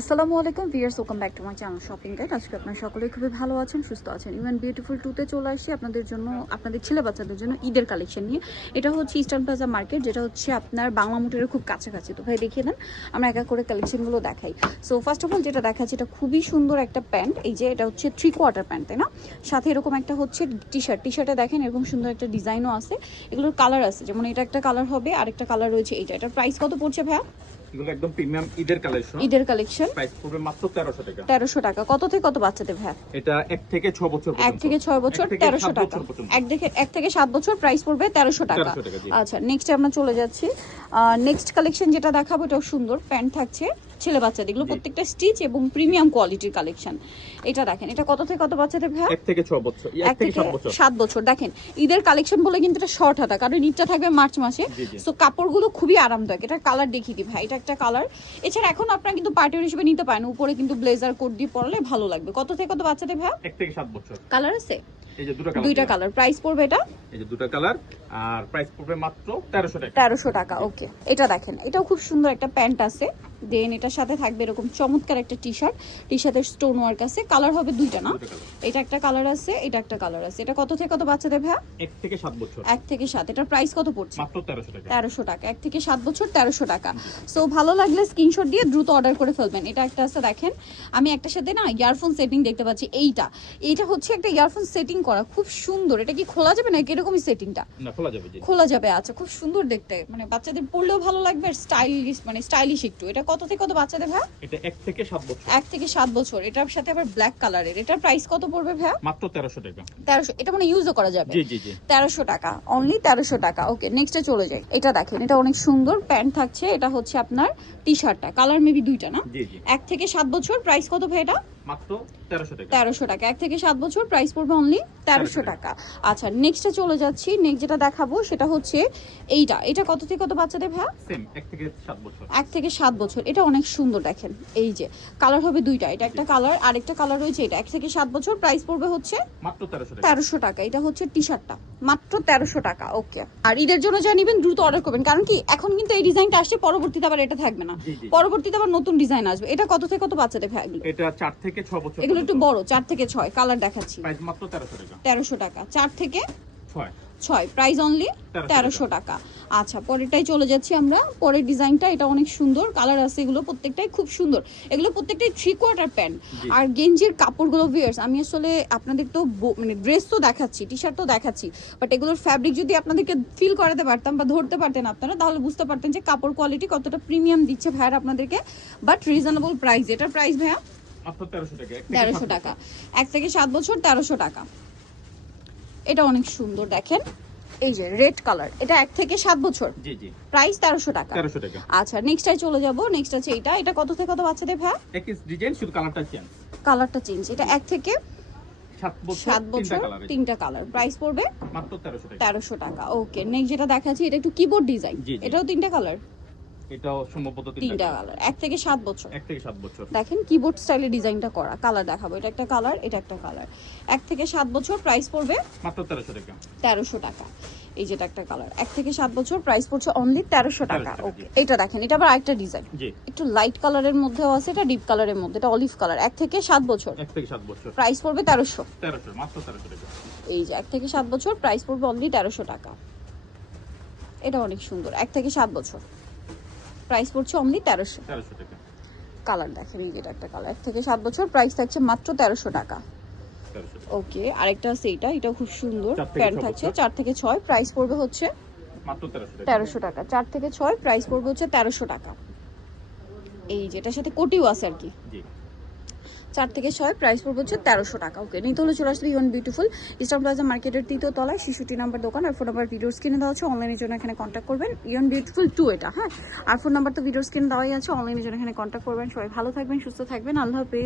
আসসালামু আলাইকুম viewers, welcome back to my channel shopping guide. আজকে আপনারা সকলেই খুবই ভালো আছেন, সুস্থ আছেন। ইভেন বিউটিফুল টুতে চলে আসি আপনাদের জন্য, আপনাদের ছেলে বাচ্চাদের জন্য ঈদের কালেকশন নিয়ে। এটা হচ্ছে ইস্টার্ন প্লাজা মার্কেট, যেটা হচ্ছে আপনার বাংলা মোটরের খুব কাছাকাছি। তো ভাই দেখিয়ে দেন, আমরা এক এক করে কালেকশনগুলো দেখাই। সো ফার্স্ট অফ অল যেটা দেখাচ্ছি, এটা খুবই সুন্দর একটা প্যান্ট। এই যে এটা হচ্ছে 3/4 প্যান্ট, তাই না? সাথে এরকম একটা হচ্ছে টি শার্টে দেখেন এরকম সুন্দর একটা ডিজাইনও আছে। এগুলোর কালার আছে, যেমন এটা একটা কালার হবে, আরেকটা কালার রয়েছে এইটা। এটার প্রাইস কত পড়ছে ভাইয়া? এগুলো একদম প্রিমিয়াম ঈদের কালেকশন। ঈদের কালেকশন প্রাইস পড়বে মাত্র 1300 টাকা। 1300 টাকা। কত থেকে কত বাচ্চাদের ভাই? এটা 1 থেকে 6 বছর পর্যন্ত। 1 থেকে 6 বছর 1300 টাকা। 1 থেকে 7 বছর প্রাইস পড়বে 1300 টাকা। আচ্ছা, নেক্সট আমরা চলে যাচ্ছি। নেক্সট কালেকশন যেটা দেখাবো, এটাও সুন্দর প্যান্ট থাকছে ছেলে বাচ্চাদের। এগুলো প্রত্যেকটা স্টিচ এবং প্রিমিয়াম কোয়ালিটির কালেকশন। এটা দেখেন, এটা কত থেকে কত বাচ্চাদের ভাই? 1 থেকে 6 বছর, 1 থেকে 7 বছর। 7 বছর। দেখেন ঈদের কালেকশন বলে কিন্তু এটা শর্ট হাতা, কারণ ঈদটা থাকবে মার্চ মাসে। সো কাপড়গুলো খুবই আরামদায়ক। এটার কালার দেখিয়ে দিই ভাই, এটা একটা কালার। এছাড়া এখন আপনারা কিন্তু পার্টি হিসেবে নিতে পারেন, উপরে কিন্তু ব্লেজার কোট দিয়ে পরলে ভালো লাগবে। কত থেকে কত বাচ্চাদের ভাই? 1 থেকে 7 বছর। কালার আছে এই যে দুটো কালার। প্রাইস পড়বে এটা, এই যে দুটো কালার, আর প্রাইস পড়বে মাত্র 1300 টাকা। 1300 টাকা। ওকে, এটা দেখেন, এটাও খুব সুন্দর একটা প্যান্ট আছে। দেন এটার সাথে থাকবে এরকম চমৎকার একটা টি শার্টের স্টোন ওয়ার্ক আছে। কালার হবে দুইটা না? এটা একটা কালার আছে, এটা একটা কালার আছে। এটা কত থেকে কত বাচ্চাদের ভাই? 1 থেকে 7 বছর। 1 থেকে 7। এটার প্রাইস কত পড়ছে? মাত্র 1300 টাকা। 1300 টাকা। 1 থেকে 7 বছর 1300 টাকা। সো ভালো লাগলে স্ক্রিনশট দিয়ে দ্রুত অর্ডার করে ফেলবেন। এটা একটা আছে দেখেন, আমি একটা সাথে না ইয়ারফোন সেটিং দেখতে পাচ্ছি। এইটা হচ্ছে একটা ইয়ারফোন সেটিং করা, খুব সুন্দর। এটা কি খোলা যাবে না এরকমই সেটিংটা? না, খোলা যাবে। জি, খোলা যাবে। আচ্ছা, খুব সুন্দর দেখতে, মানে বাচ্চাদের পরলেও ভালো লাগবে আর স্টাইলিশ একটু। এটা কত থেকে কত বাচ্চাদের ভাই? এটা 1 থেকে 7 বছর। 1 থেকে 7 বছর। এটার সাথে আবার ব্ল্যাক কালারের। এটার প্রাইস কত পড়বে ভাই? মাত্র 1300 টাকা। 1300। এটা মানে ইউজও করা যাবে। জি জি জি। 1300 টাকা, অনলি 1300 টাকা। ওকে, নেক্সটে চলে যাই। এটা দেখেন, এটা অনেক সুন্দর প্যান্ট থাকছে। এটা হচ্ছে আপনার টি শার্টটা, কালার মেবি দুইটা না? জি জি। 1 থেকে 7 বছর। প্রাইস কত ভাই এটা? মাত্র 1300 টাকা। 1300 টাকা। 1 থেকে 7 বছর প্রাইস পড়বে অনলি 1300 টাকা। আচ্ছা, নেক্সটে চলে যাচ্ছি। নেক্সট যেটা দেখাবো সেটা হচ্ছে এটা কত থেকে কত বাচ্চাদের ভাই? সেম 1 থেকে 7 বছর। 1 থেকে 7 বছর। এটা অনেক সুন্দর দেখেন, এই যে কালার হবে দুইটা। এটা একটা কালার, আরেকটা কালার রয়েছে। এটা 1 থেকে 7 বছর। প্রাইস পড়বে হচ্ছে মাত্র 1300 টাকা। 1300 টাকা। এটা হচ্ছে টি শার্টটা, মাত্র 1300 টাকা। ওকে, আর ঈদের জন্য যা নেবেন দ্রুত অর্ডার করবেন, কারণ কি এখন কিন্তু এই ডিজাইনটা আসছে, পরবর্তীতে আবার এটা থাকবে না, পরবর্তীতে আবার নতুন ডিজাইন আসবে। এটা কত থেকে কত বাচ্চাদের ভাই? এটা 4 থেকে 6 বছর। এগুলো একটু বড়, 4 থেকে 6। কালার দেখাচ্ছি। প্রাইস মাত্র 1300 টাকা। 1300 টাকা। 4 থেকে 6। প্রাইস অনলি 1300 টাকা। আচ্ছা, পরেরটাই চলে যাচ্ছি আমরা। পরের ডিজাইনটা, এটা অনেক সুন্দর, কালার আছে। এগুলো প্রত্যেকটাই খুব সুন্দর। এগুলো প্রত্যেকটাই 3/4 প্যান্ট। আর গেঞ্জির কাপড়গুলো ভিউয়ার্স, আমি আসলে আপনাদের তো মানে ড্রেস তো দেখাচ্ছি, টি শার্ট তো দেখাচ্ছি, বাট এগুলোর ফ্যাব্রিক যদি আপনাদেরকে ফিল করাতে পারতাম বা ধরতে পারতেন আপনারা, তাহলে বুঝতে পারতেন যে কাপড় কোয়ালিটি কতটা প্রিমিয়াম দিচ্ছে ভাইয়ার আপনাদেরকে, বাট রিজনেবল প্রাইস। এটার প্রাইস ভাইয়া মাত্র 1300 টাকা। 1300 টাকা। 1 থেকে 7 বছর 1300 টাকা। এটা অনেক সুন্দর দেখেন, এই যে রেড কালার। এটা 1 থেকে 7 বছর। জি জি। প্রাইস 1300 টাকা। 1300 টাকা। আচ্ছা, নেক্সটটাই চলে যাব। নেক্সট আছে এটা কত থেকে কত বাচ্চাদের ভাই? একই ডিজাইন, শুধু কালারটা চেঞ্জ। কালারটা চেঞ্জ। এটা 1 থেকে 7 বছর, 7 বছর, তিনটা কালার। প্রাইস পড়বে মাত্র 1300 টাকা। 1300 টাকা। ওকে, নেক্সট যেটা দেখাচ্ছি, এটা একটু কিবোর্ড ডিজাইন। এটাও তিনটা কালার। এটাও সম্ভবত তিনটা কালার। 1 থেকে 7 বছর। 1 থেকে 7 বছর। দেখেন কিবোর্ড স্টাইলে ডিজাইনটা করা। কালার দেখাবো। এটা একটা কালার, এটা একটা কালার। 1 থেকে 7 বছর। প্রাইস পড়বে মাত্র 1300 টাকা। 1300 টাকা। এই যেটা একটা কালার, 1 থেকে 7 বছর। প্রাইস পড়ছে অনলি 1300 টাকা। ওকে, এটা দেখেন, এটা আবার আরেকটা ডিজাইন। একটু লাইট কালারের মধ্যেও আছে, এটা ডিপ কালারের মধ্যে, এটা অলিভ কালার। 1 থেকে 7 বছর। 1 থেকে 7 বছর। প্রাইস পড়বে 1300। 1300, মাত্র 1300 টাকা। এই যে 1 থেকে 7 বছর, প্রাইস পড়বে অনলি 1300 টাকা। এটা অনেক সুন্দর, 1 থেকে 7 বছর। প্রাইস পড়ছে অনলি 1300 টাকা। কালার দেখেন, এই যেটা একটা কালার। 1 থেকে 7 বছর। প্রাইস থাকছে মাত্র 1300 টাকা। ওকে, আরেকটা আছে, এটাও খুব সুন্দর প্যান্ট থাকছে। 4 থেকে 6। প্রাইস পড়বে হচ্ছে মাত্র 1300 টাকা। 4 থেকে 6। প্রাইস পড়বে হচ্ছে 1300 টাকা। এই যেটার সাথে কোটিও আছে আর কি। 4 থেকে 6। প্রাইস পড়বে হচ্ছে 1300 টাকা। ওকে, নিতে হলে চলে আসলে ইউন বিউটিফুল ইস্টার্ন প্লাজা মার্কেটের 3য় তলায় 66 নাম্বার দোকান। আর ফোন নাম্বার ভিডিও স্ক্রিনে দেওয়া আছে, অনলাইনের জন্য এখানে কন্ট্যাক্ট করবেন। ইউন বিউটিফুল 2 এটা, হ্যাঁ। আর ফোন নাম্বার তো ভিডিও স্ক্রিনে দেওয়াই আছে, অনলাইনের জন্য এখানে কন্ট্যাক্ট করবেন। সবাই ভালো থাকবেন, সুস্থ থাকবেন। আল্লাহ হাফেজ।